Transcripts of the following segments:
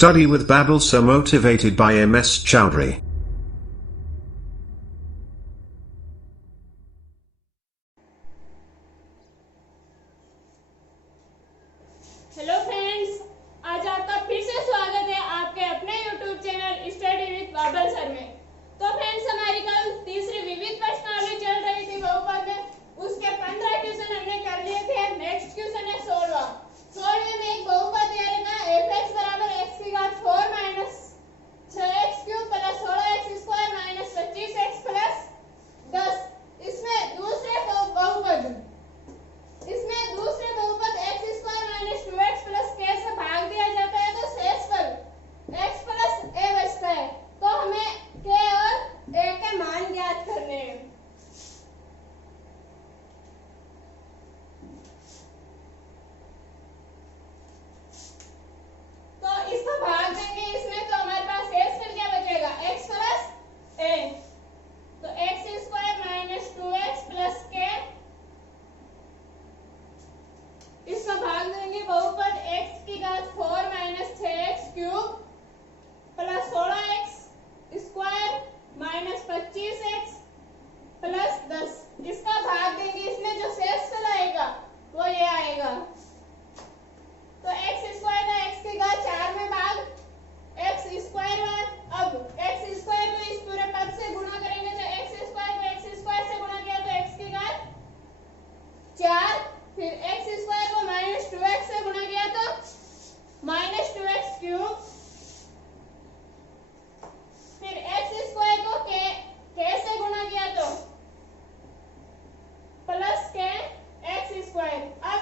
Study with Babbel, so motivated by MS Chowdhury. Hello friends, आज आपका फिर से स्वागत है आपके अपने YouTube channel study with Babal sir में। तो फ्रेंड्स, हमारी कल तीसरी विविध प्रश्नावली चल रही थी बहुपद में, उसके 15 क्वेश्चन हमने कर लिए थे। नेक्स्ट क्वेश्चन है 16वें में एक बहुपद दिया रहेगा fx बराबर x की घात 4 minus 6x cube plus 16x square minus 25x plus 10। इसमें दूसरे बहुपद x square minus 2x plus k से भाग दिया जाता है तो शेषफल x प्लस a बचता है। तो हमें k और a के मान ज्ञात करने हैं। तो इसको भाग देंगे इसमें, तो हमारे पास शेषफल क्या बचेगा, x प्लस a। तो x square minus 2x plus k, इसका भाग देंगे बहुपद x की घात 4 minus 6x cube plus 16x square minus 25x plus 10। इसका भाग देंगे इसमें, जो शेषफल आएगा वो ये आएगा। तो x स्क्वायर का x की घात 4 में भाग x स्क्वायर है। अब x स्क्वायर को इस पूरे पद से गुणा करेंगे तो x स्क्वायर को x स्क्वायर से गुणा किया तो x की घात 4, फिर x स्क्वायर को माइनस 2x से गुणा किया तो माइनस 2x क्यूब, फिर x स्क्वायर को k से गुणा किया तो प्लस k x स्क्वायर। अब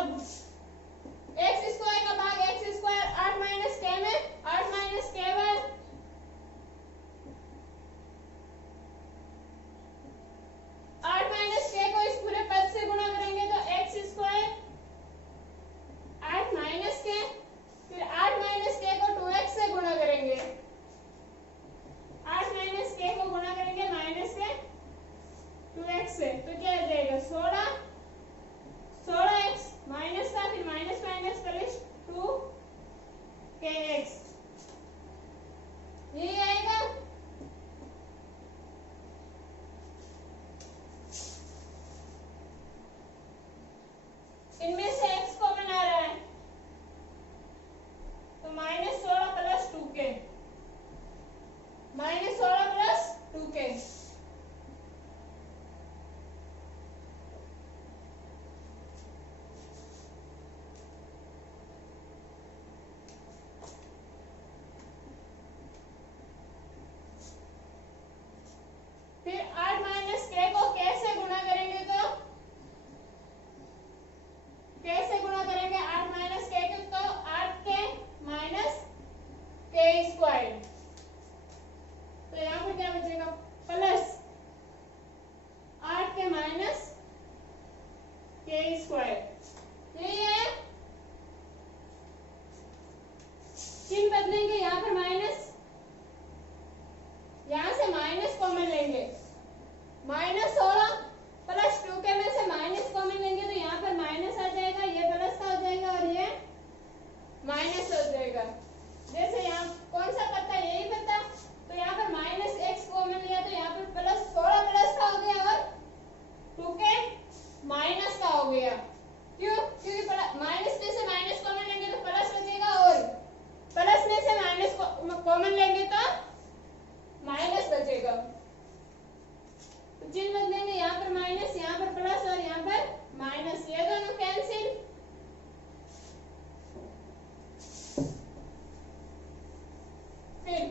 अब एक्स स्क्वायर का भाग एक्स स्क्वायर 8 माइनस के में 8 माइनस के बार 8 माइनस के को इस पूरे पद से गुणा करेंगे तो एक्स स्क्वायर 8 माइनस के, फिर 8 माइनस के को 2x से गुणा करेंगे, 8 माइनस के को गुणा करेंगे माइनस के 2x से, तो क्या आ जाएगा 16 16x माइनस का, फिर माइनस माइनस प्लस 2kx, यही आएगा। इनमें से x कॉमन आ रहा है तो minus 16 plus 2k, minus 16 plus 2k, फिर 8 माइनस के को कैसे गुणा करेंगे तो कैसे गुणा करेंगे 8 माइनस के को तो 8 के माइनस के स्क्वायर, तो यहाँ पर क्या बचेगा प्लस 8 के माइनस के स्क्वायर, यही है। चिन्ह बदलेंगे, यहाँ पर माइनस, यहाँ से माइनस कॉमन लेंगे, माइनस 16 प्लस 2k में से माइनस कॉमन लेंगे तो यहाँ पर माइनस आ जाएगा, ये प्लस का हो जाएगा और ये माइनस हो जाएगा। जैसे यहाँ कौन सा पता, यही पता, तो यहाँ पर माइनस x कॉमन लिया तो यहाँ पर प्लस 16 प्लस का हो गया और 2k माइनस का हो गया। क्यों? क्योंकि माइनस में से माइनस कॉमन लेंगे तो प्लस बचेगा और प्लस में से माइनस कॉमन लेंगे तो माइनस बचेगा। तो चिन्ह बदलेंगे, यहाँ पर माइनस, यहाँ पर प्लस और यहाँ पर माइनस, ये दोनों कैंसिल। फिर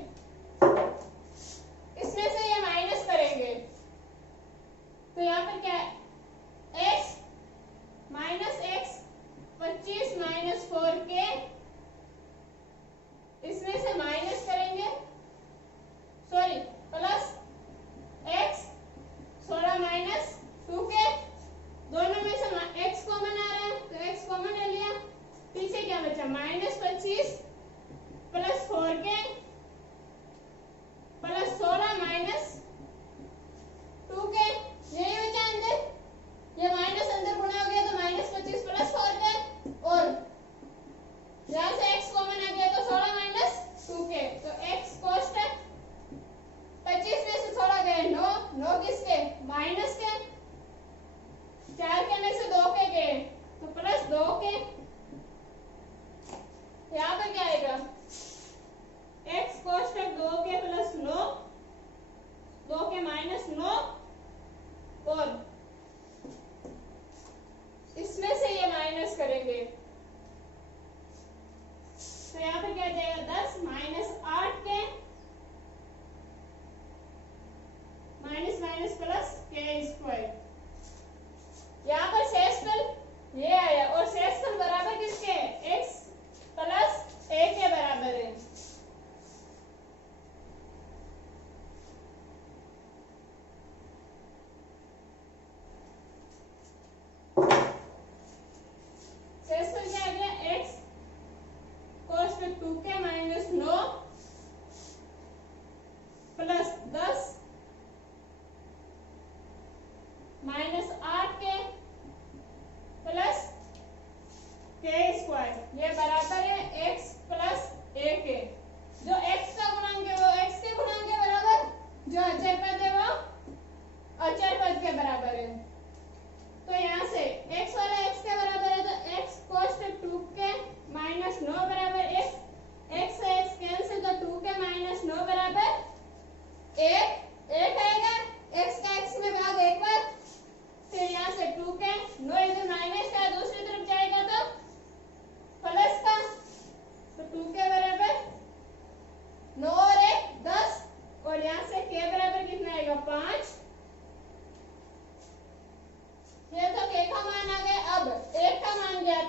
इसमें से ये माइनस करेंगे तो यहाँ पर क्या है x minus x 25 minus 4k, इसमें से माइनस करेंगे, sorry plus x 16 minus 2k, दोनों में से x कॉमन आ रहा है तो x कॉमन ले लिया, पीछे क्या बचा minus 25 plus 4k plus 16 minus 2k, यही बचा अंदर, ये माइनस अंदर गुणा हो गया तो माइनस 25 प्लस 4k और यहाँ से x कॉमन आ गया तो 16 माइनस 2k, तो x कॉस्ट है 25 में से 16 गए 9, 9 किसके माइनस के, 4 के में से 2 के गए तो प्लस 2 के, यहाँ पर क्या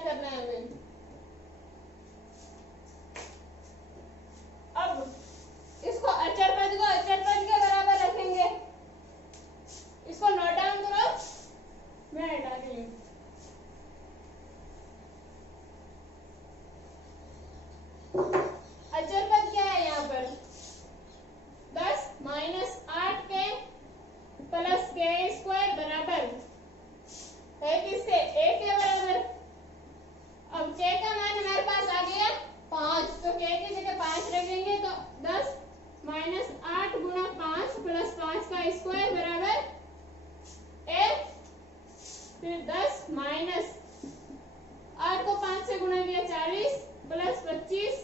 ज्ञात करना है हमें। अब इसको अचर पद को अचर पद के बराबर रखेंगे। इसको नोट डाउन करो, मैं हटा रही हूँ। अचर पद क्या है यहाँ पर? 10 माइनस 8 के प्लस के स्क्वायर बराबर है किसके? a के बराबर। अब k का मान हमारे पास आ गया 5, तो k की जगह 5 रखेंगे तो 10 माइनस 8 गुणा 5 प्लस 5 का स्क्वायर बराबर a, फिर 10 माइनस 8 को 5 से गुणा किया 40 प्लस 25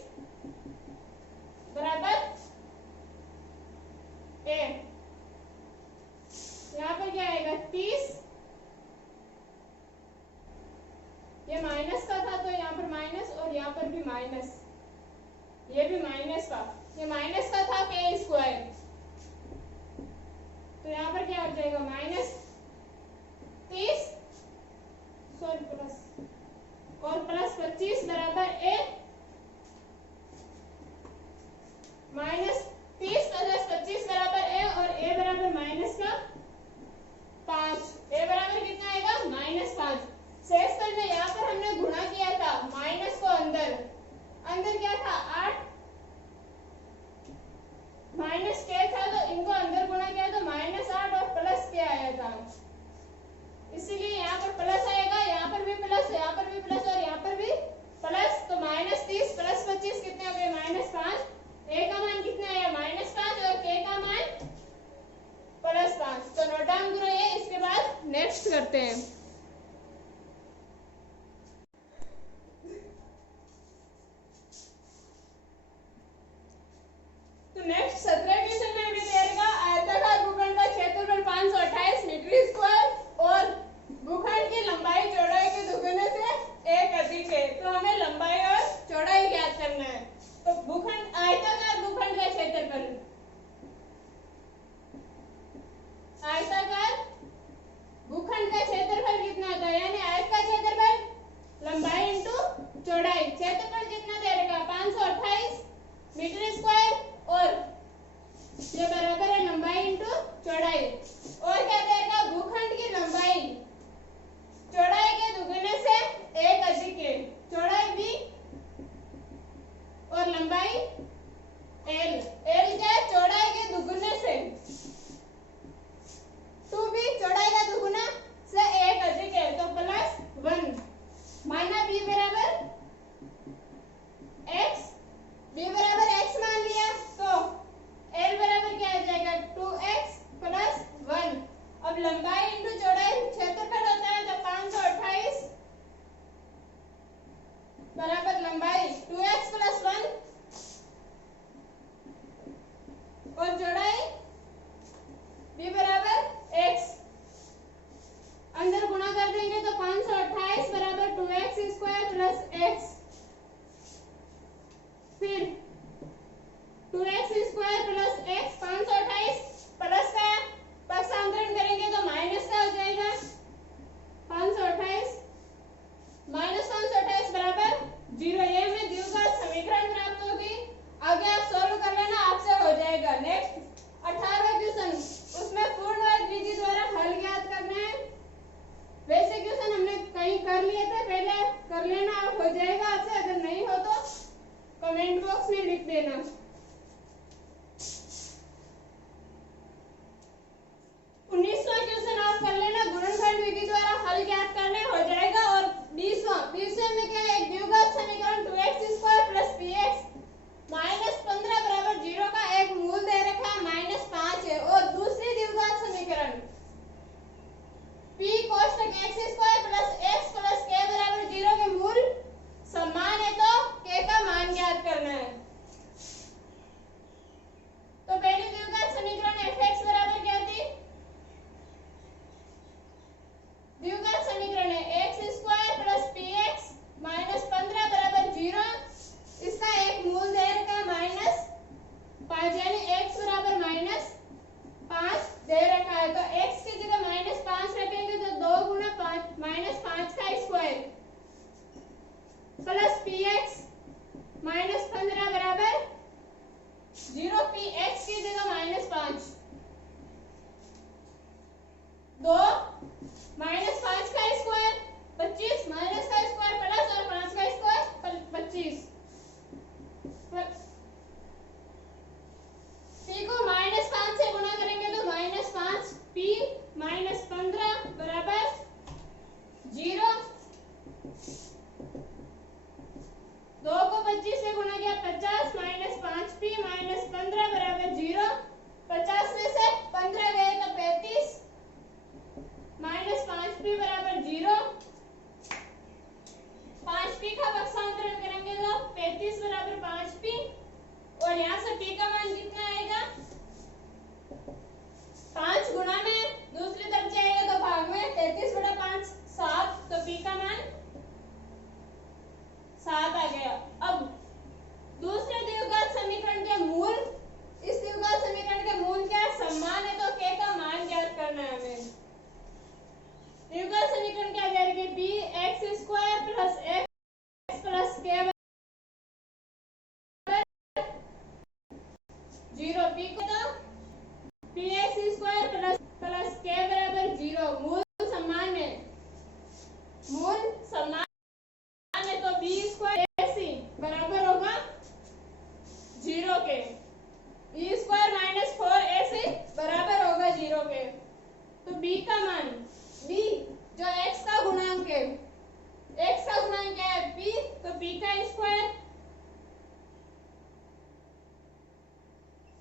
बराबर a। यहाँ पर क्या आएगा? 30। ये माइनस का था तो यहाँ पर माइनस और यहाँ पर भी माइनस, ये भी माइनस का, ये माइनस का था के स्क्वायर, तो यहाँ पर क्या हो जाएगा? माइनस 30 सॉरी प्लस और प्लस 25 बराबर ए। माइनस 30 प्लस 25 बराबर ए और ए बराबर माइनस का 5। ए बराबर कितना आएगा? -5। शेष पद में यहाँ पर हमने गुणा किया था, माइनस को अंदर, अंदर क्या था? 8 माइनस के था तो इनको अंदर गुणा किया तो -8 और प्लस के आया था, इसीलिए यहाँ पर प्लस आएगा। यहाँ पर भी प्लस, यहाँ पर भी प्लस और यहाँ पर भी प्लस, तो -30 प्लस 25 कितने हो गए? -5। ए का मान कितना आया? -5 और के का मान +5। तो नोट डाउन करो ये। इसके बाद नेक्स्ट करते हैं। तो नेक्स्ट 17 क्वेश्चन में भी देगा आयताकार भूखंड का क्षेत्रफल 528 मीटर स्क्वायर और भूखंड की लंबाई चौड़ाई के दुगने से एक अधिक है। तो हमें लंबाई और चौड़ाई ज्ञात करना है। तो भूखंड, आयताकार भूखंड का क्षेत्रफल, आयताकार भूखंड का क्षेत्रफल कितना होता है? यानी आयत का क्षेत्रफल लंबाई इंटू चौड़ाई। क्षेत्रफल कितना दे रखा? 528 मीटर स्क्वायर और ये बराबर है लंबाई इंटू चौड़ाई। और क्या दे रखा? भूखंड की लंबाई चौड़ाई के दुगने से एक अधिक है। चौड़ाई b और लंबाई l। l क्या है? चौड़ाई के दुगने से, 2b चौड़ाई का दुगुना से एक अधिक है, तो +1। माना b बराबर x, b बराबर x मान लिया तो l बराबर क्या आ जाएगा? 2x + 1। अब लंबाई इंटू चौड़ाई क्षेत्रफल होता है तो 528 बराबर लंबाई 2x + 1 और चौड़ाई b बराबर x। अंदर गुणा कर देंगे तो 528 बराबर 2x² + x, फिर 2x² + x। 528 प्लस का पक्षांतरण करेंगे तो माइनस का हो जाएगा। 528 -528 बराबर 0। ये हमें द्विघात समीकरण प्राप्त होगी। आगे आप सॉल्व कर लेना, आपसे हो जाएगा। नेक्स्ट 18वां क्वेश्चन, उसमें पूर्ण वर्ग विधि द्वारा हल ज्ञात करना है। वैसे क्वेश्चन हमने कहीं कर लिए थे, पहले कर लेना, आप हो जाएगा आपसे। अगर नहीं हो तो कमेंट बॉक्स में लिख देना। क्वेश्चन आप कर लेना, गुणनखंड विधि द्वारा हल ज्ञात करने हो जाएगा। और 20वां में क्या है? एक द्विघात समीकरण 2x² + px -15 बराबर 0 का एक मूल दे रखा है -5 है। और दूसरी द्विघात समीकरण p cos x² + x + k बराबर 0 के मूल समान है, तो k का मान ज्ञात करना है। प्लस के 0, पी को तो पी एक्स स्क्वायर प्लस के बराबर 0। मूल समान है, मूल समान है, तो बी स्क्वायर एसी बराबर होगा 0 के। ई स्क्वायर माइनस 4ac बराबर होगा 0 के। तो b का मान, b जो x का गुणांक है, x का गुणांक क्या है p, तो p का स्क्वायर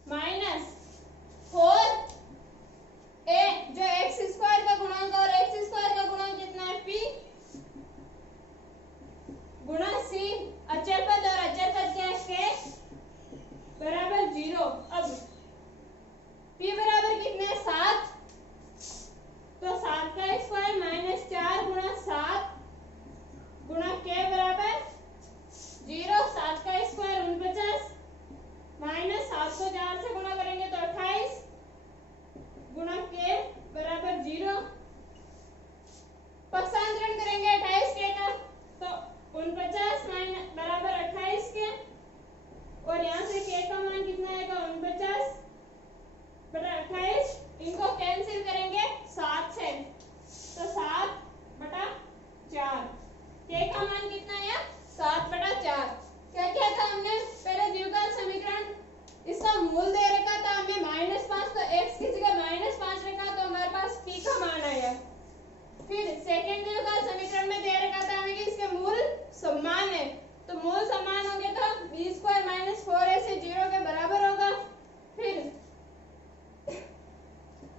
माइनस 4a जो x स्क्वायर का गुणांक, और x स्क्वायर का गुणांक कितना है p गुणा c, अचर पद और अचर पद क्या है k बराबर 0। अब p बराबर कितने 7, तो 7 का स्क्वायर माइनस 4 गुणा 7 गुणा k बराबर 0। 7 का स्क्वायर 49 माइनस 7 को 4 से गुणा करेंगे तो 28 गुणा k बराबर 0। पक्षांतरण करेंगे 28 k का, तो 49 माइनस बराबर 28 के, और यहाँ से k का मान कितना आएगा 49 बटा 28, इनको कैंसिल करेंगे 7 से, तो 7 बटा 4। k का मान कितना है 7 बटा 4। क्या क्या था हमने पहले द्विघात समीकरण, इसका मूल दे रखा था हमें -5, तो x की जगह -5 रखा, तो हमारे पास p का मान आया। फिर सेकंड द्विघात समीकरण में दे रखा था हमें कि इसके मूल समान है, तो मूल समान होंगे तो b स्क्वायर माइनस 4ac 0 के बराबर होगा। फिर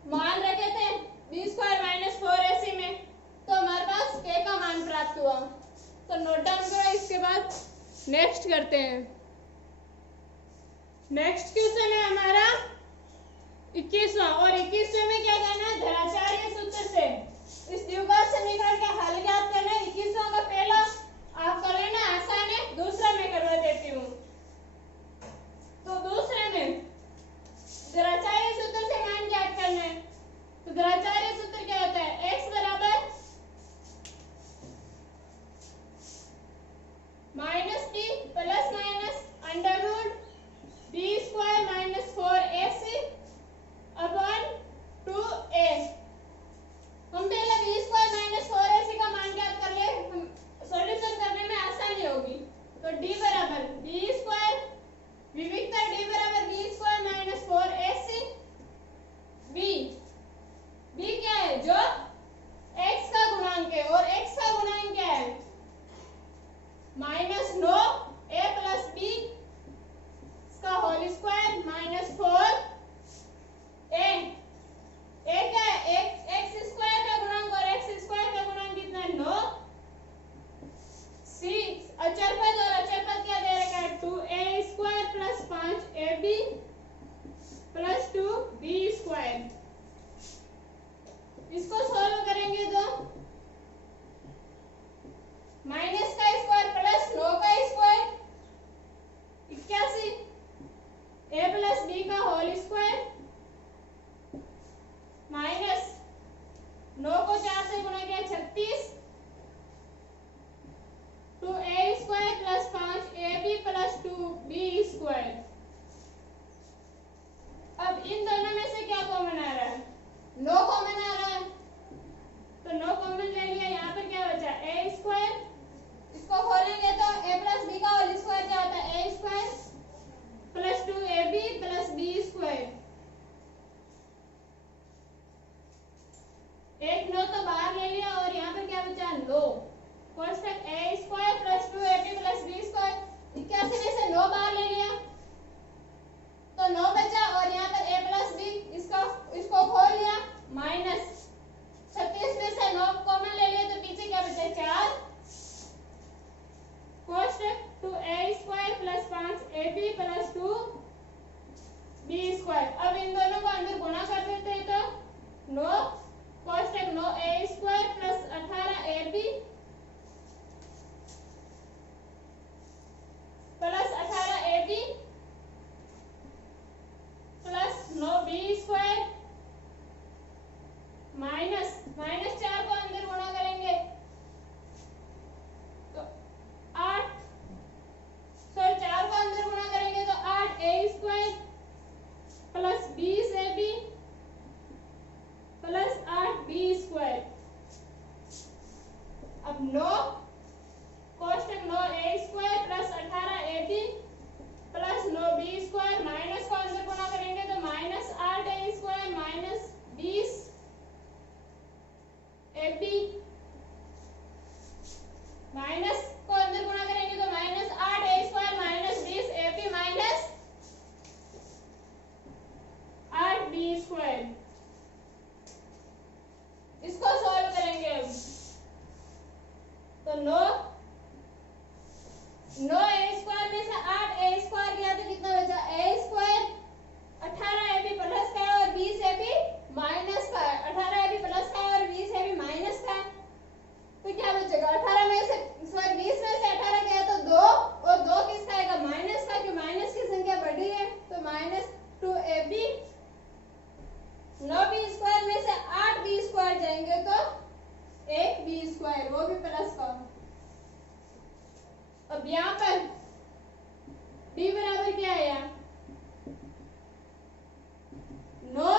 मान रखे थे b स्क्वायर माइनस 4ac में, तो हमारे पास k का मान प्राप्त हुआ। तो नोट डाउन करो, इसके बाद नेक्स्ट करते हैं। नेक्स्ट क्वेश्चन है हमारा 21वां, और 21वें में क्या करना है, धराचार्य सूत्र से इस द्विघात समीकरण का हल ज्ञात करना है। 21वां का पहला आप कर लेना, आसान है, दूसरा मैं करवा देती हूँ। तो दूसरे में धराचार्य सूत्र से मान ज्ञात करना है। तो धराचार्य सूत्र क्या होता है, x बराबर minus T plus minus under root B square minus 4ac upon 2a। हम पहले बी स्क्वायर माइनस 4ac का मान ज्ञात कर ले, सॉल्यूशन करने में आसानी होगी। तो d बराबर बी स्क्वायर, विविधता d बराबर B square minus 4ac, b क्या है, जो x का गुणांक है, और x का गुणांक क्या है -9 a प्लस b इसका whole square minus 4a। a क्या है, x स्क्वायर का गुणांक, और x स्क्वायर का गुणांक कितना है 9। c अचर पद, और अचर पद क्या दे रखा है 2a square plus 5ab plus 2b square. इसको सॉल्व करेंगे तो माइनस का स्क्वायर प्लस 9 का स्क्वायर 81, a प्लस b का होल स्क्वायर माइनस 9 को 4 से गुणा किया 36, 2a square plus 9 A square में से 8 ए स्क्वायर गया तो कितना बचा ए स्क्वायर 18 ए बी प्लस का है और 20 ए बी माइनस का है 18 ए बी प्लस का है और 20 ए बी माइनस का है तो क्या बचेगा 18 में से सॉरी 20 में से 18 गया तो 2 और 2 किसका आएगा माइनस का क्योंकि माइनस की संख्या बढ़ी है तो माइनस 2ab 9 बी स्क्वायर में से 8 बी स्क्वायर जाएंगे तो 1 बी स्क्वायर वो भी प्लस का। अब यहाँ पर b बराबर क्या आया 9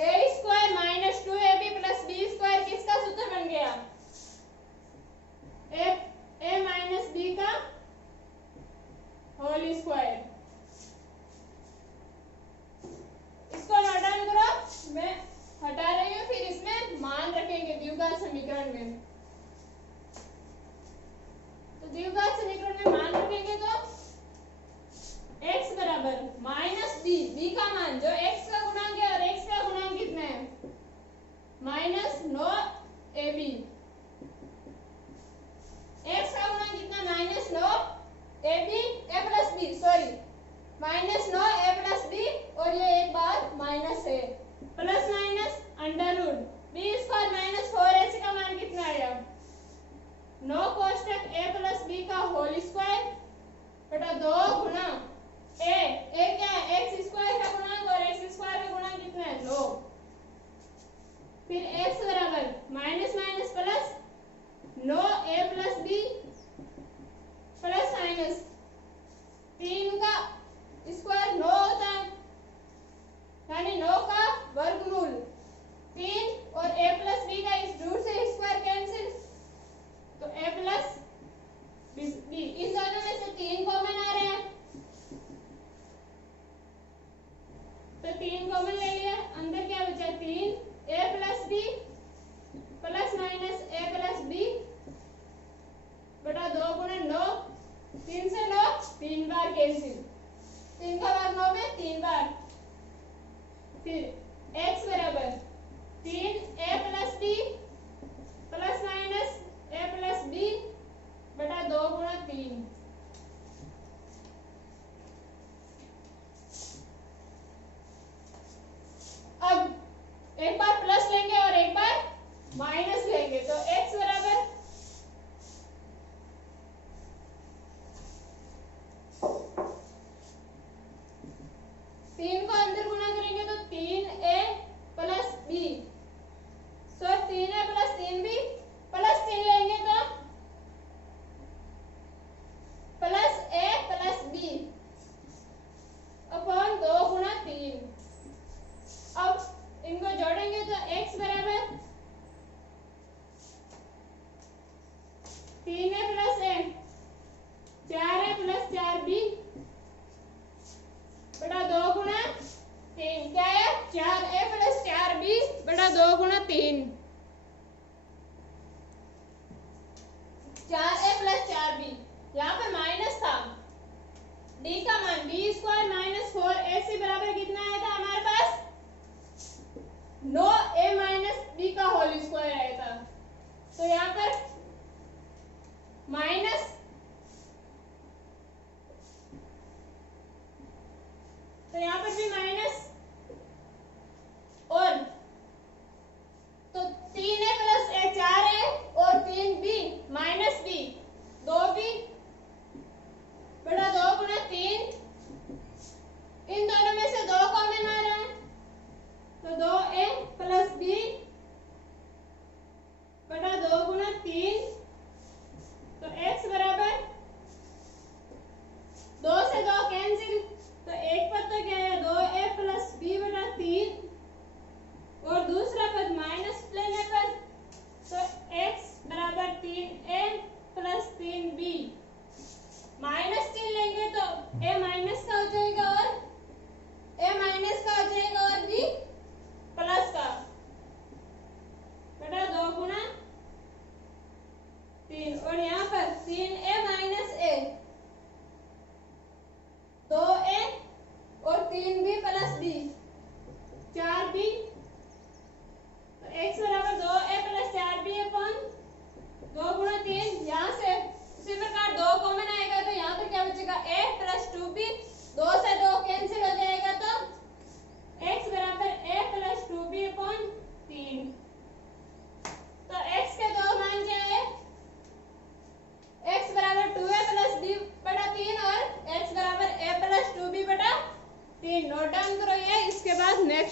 A square minus 2ab plus B square किसका सूत्र बन गया ए माइनस बी का होल स्क्वायर। इसको नोट डाउन करो मैं हटा रही हूँ फिर इसमें मान रखेंगे द्विघात समीकरण में। तो द्विघात समीकरण में मान रखेंगे तो x बराबर माइनस बी का मान जो x का गुणांक है और x का गुणांक कितना है माइनस 9ab x का गुणांक कितना minus 9ab a plus b sorry minus 9a plus b और ये एक बार माइनस है plus minus under root b square minus 4ac का मान कितना आया 9 कोष्टक a प्लस b का होल स्क्वायर बटा 2 गुना a क्या है x स्क्वायर का गुणांक और x स्क्वायर का गुणांक कितना है 2 फिर x बराबर minus minus plus 9a plus b plus minus 3 का स्क्वायर 9 होता है यानी 9 का वर्गमूल 3 और a प्लस b का इस रूट से स्क्वायर कैंसिल तो a प्लस b इन दोनों में से 3 कॉमन आ रहे हैं तो 3 कॉमन ले लिया अंदर क्या बचा 3 a plus b plus minus a plus b बटा 2 गुणा 9 3 से 9 3 बार कैंसिल 3 का भाग 9 में 3 बार फिर x बराबर 3a plus b plus minus a plus b बटा 2 गुणा 3 अब एक बार प्लस लेंगे और एक बार माइनस लेंगे तो x बराबर 3 को अंदर गुणा करेंगे तो 3a प्लस b सो 3a प्लस 3b प्लस 3 लेंगे तो plus a plus b upon 2 गुणा 3 अब इनको जोड़ेंगे तो x बराबर 3a plus a 4a plus 4b बटा 2 गुणा 3 क्या है 4a प्लस 4b बटा 2 गुणा 3 4a प्लस 4b यहाँ पर माइनस था d का मान b स्क्वायर माइनस 4ac बराबर कितना आया था हमारे पास 9a माइनस b का होल स्क्वायर आया था तो यहाँ पर माइनस तो यहाँ पर भी माइनस और तो 3a प्लस a 4a और 3b माइनस b 2b बटा 2 गुणा 3 इन दोनों में से 2 कॉमन आ रहा है तो 2a प्लस b बटा 2 गुणा 3 तो x बराबर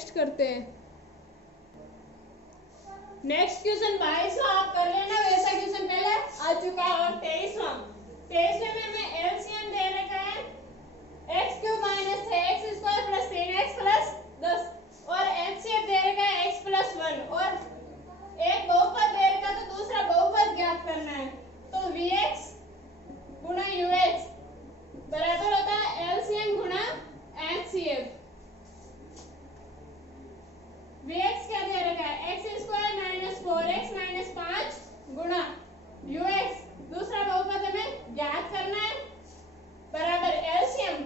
नेक्स्ट करते हैं। नेक्स्ट क्वेश्चन 22वां आप कर लेना, वैसा क्वेश्चन पहले आ चुका है। और 23वें में हमें एलसीएम दे रखा है x cube minus 6x square plus 3x plus 10 और एचसीएफ दे रखा है x प्लस 1 और एक बहुपद दे रखा तो दूसरा बहुपद ज्ञात करना है। तो vx गुना ux बराबर होता है एलसीएम गुना एचसीएफ। vx क्या दे रखा है x square minus 4x minus 5 गुना ux दूसरा बहुपद हमें ज्ञात करना है बराबर LCM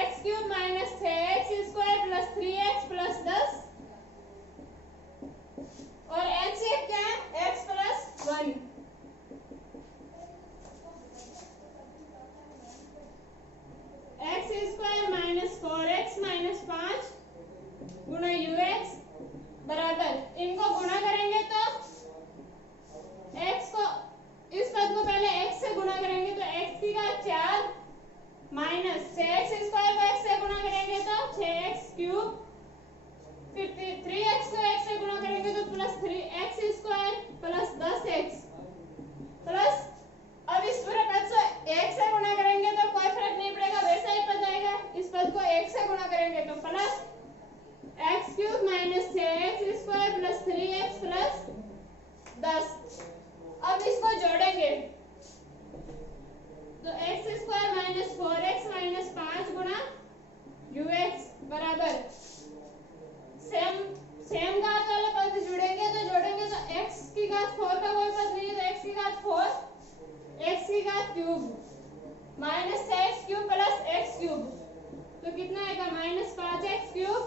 x cube minus 6x square plus 3x plus 10 और एचसीएफ क्या है x plus 1। x square minus 4x minus 5 गुना ux बराबर इनको गुणा करेंगे तो x को इस पद को पहले x से गुणा करेंगे तो x की घात 4 माइनस 6x स्क्वायर को x से गुणा करेंगे तो 6x क्यूब फिर 3x को x से गुणा करेंगे तो plus 3x square plus 10x plus अब इस पूरे पद से 1 से गुणा करेंगे तो कोई फर्क नहीं पड़ेगा, वैसा ही पद आएगा। इस पद को 1 से गुणा करेंगे तो plus x cube minus 6x square plus 3x plus 10। अब इसको जोड़ेंगे तो x square minus 4x minus 5 गुना ux बराबर सेम घात वाले पद जोड़ेंगे तो x की घात 4 का कोई पद नहीं है तो x की घात 4 x की घात cube minus 6x cube plus x cube तो कितना आएगा माइनस 5x क्यूब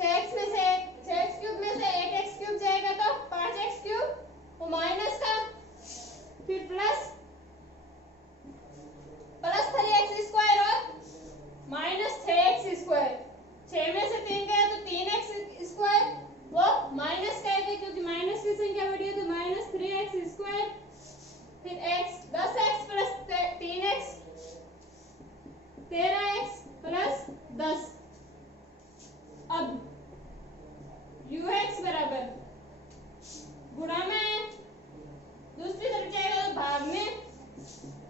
6x में से 6x क्यूब में से 1x क्यूब जाएगा तो 5x क्यूब वो माइनस का फिर प्लस 3x स्क्वायर और माइनस 6x स्क्वायर 6 में से 3 गया तो 3x स्क्वायर वो माइनस का है क्योंकि माइनस की संख्या बढ़ी है तो माइनस 3x स्क्वायर फिर x 10x plus 3x 13x plus 10। अब ux बराबर गुणा में दूसरी तरफ जाएगा तो भाग में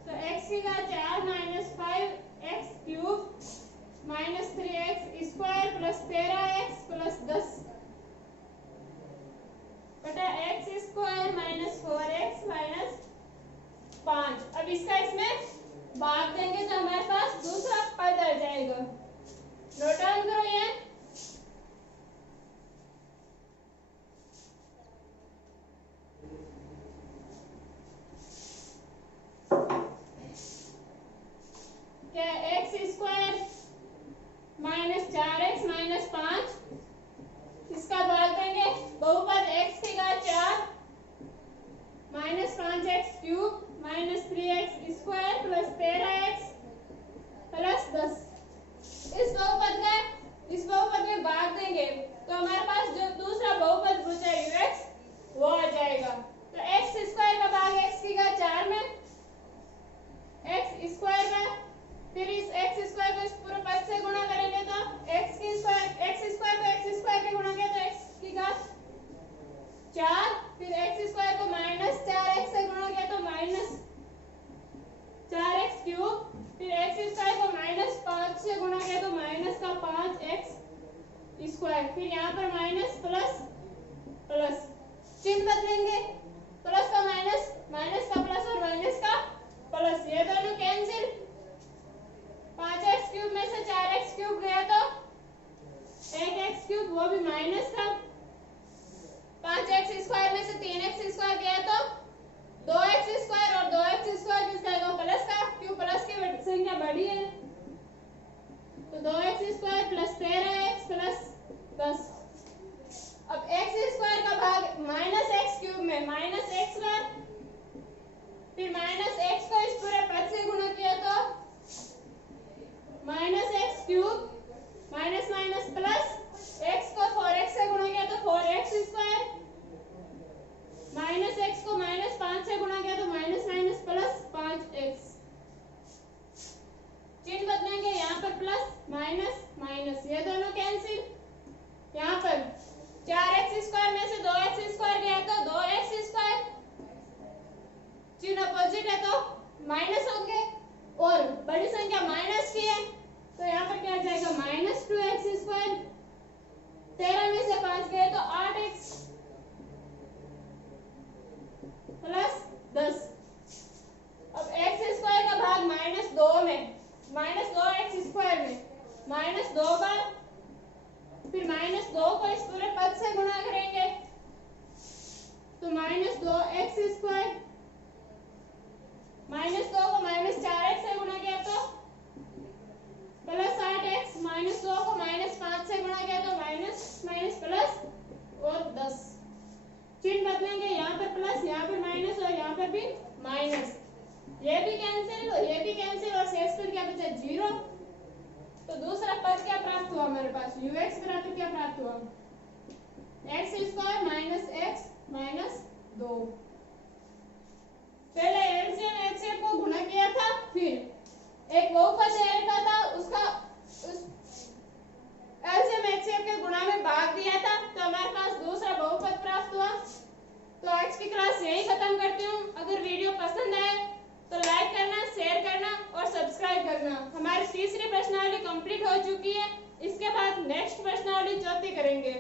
तो x की घात 4 minus 5x cube minus 3x square plus 13x plus 10 बटा x square minus 4x minus 5। अब इसका इसमें भाग देंगे तो हमारे पास दूसरा पद आ जाएगा। नोट डाउन करो ये क्या x square minus 4x minus 5 इसका भाग देंगे बहुपद x की घात 4 minus 5x cube minus 3x square plus 13x plus 10। इस बहुपद में भाग देंगे तो हमारे पास जो दूसरा बहुपद बचा ux वो आ जाएगा। तो x स्क्वायर का भाग x की घात 4 में x स्क्वायर का फिर इस x स्क्वायर को इस पूरे पद से गुणा करेंगे तो x स्क्वायर को x स्क्वायर के गुणा किया तो x की घात 4 फिर x स्क्वायर को माइनस 4x से गुणा किया तो माइनस 4x क्यूब फिर x स्क्वायर को माइनस 5 से गुणा किया तो माइनस का 5x स्क्वायर फिर यहाँ पर माइनस प्लस प्लस चिन्ह बदलेंगे प्लस का माइनस माइनस का प्लस और माइनस का प्लस ये दोनों कैंसिल 5x क्यूब में से 4x क्यूब गया तो 1x क्यूब वो भी माइनस का 5x स्क्वायर में से 3x स्क्वायर गया तो 2x स्क्वायर और 2x स्क्वायर किसका आएगा प्लस का क्यों प्लस की संख्या बड़ी है तो 2x square plus 13x plus 10। अब x स्क्वायर का भाग माइनस x क्यूब में माइनस x बार फिर माइनस x को इस पूरे पद से गुणा किया तो minus x cube minus minus plus x को 4x से गुणा किया तो 4x स्क्वायर माइनस x को माइनस 5 से गुणा किया तो माइनस माइनस प्लस 5x चिन्ह बदलेंगे यहाँ पर प्लस माइनस माइनस ये दोनों कैंसिल और बड़ी संख्या माइनस की है तो यहाँ पर क्या आ जाएगा -2x²। 13 में से 5 गए तो 8x प्लस 10। अब x² का भाग -2 में, -2x² में -2 बार, फिर -2 को इस पूरे पद से गुणा करेंगे तो -2x², -2 को -4x से गुणा किया तो प्लस 8x, -2 को -5 से गुणा किया तो माइनस माइनस प्लस और 10। चिन्ह बदलेंगे, यहाँ पर प्लस, यहाँ पर माइनस और यहाँ पर भी माइनस। ये भी कैंसिल और ये भी कैंसिल और शेष पर क्या बचा 0। तो दूसरा पद क्या प्राप्त हुआ हमारे पास, ux बराबर क्या प्राप्त हुआ x² x -2। पहले एलसीएम एचसीएफ को गुणा किया था, फिर एक बहुपद दे रखा था उसका उस एलसीएम एचसीएफ के गुणा में भाग दिया था तो हमारे पास दूसरा बहुपद प्राप्त हुआ। तो आज की क्लास यही खत्म करती हूँ। अगर वीडियो पसंद आए तो लाइक करना, शेयर करना और सब्सक्राइब करना। हमारी तीसरी प्रश्नावली कंप्लीट हो चुकी है, इसके बाद नेक्स्ट प्रश्नावली चौथी करेंगे।